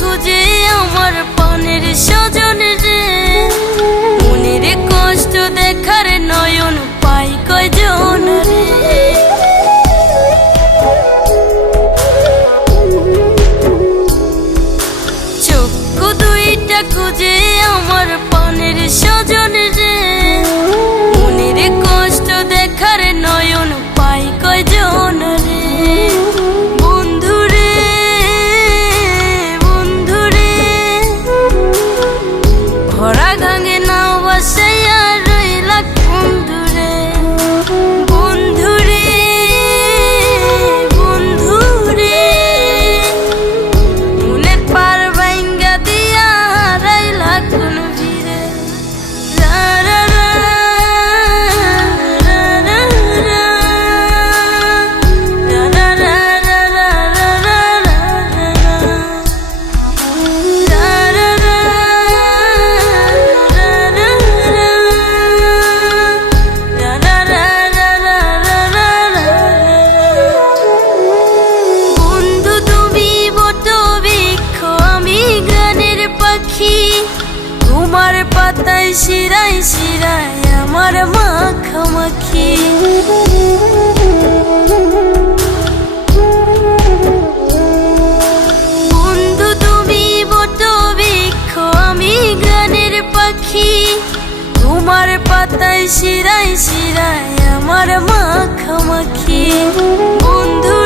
খুঁজে আমার পানের স্বজন রে, মনের কষ্ট দেখার নয়ন পাই কয়জন রে। চক্ষু দুইটা খুঁজে আমার পানের স্বজন রে, মনের কষ্ট দেখার নয়ন পাই কয়জন রে। ভরা গাঙে নাও বাসাইয়া রইলা বন্ধুরে, বন্ধুরে, বন্ধুরে, মনের পার ভাঙ্গা দিয়া হারাইলা কোন ভিড়ে। রা রা রা রা রা রা রা তোমার পাতায় শিরায় শিরায় আমার মাখামাখি। বন্ধু তুমি বটবৃক্ষ আমি গানের পাখি, তোমার পাতায় শিরায় শিরায় আমার মাখামাখি। বন্ধু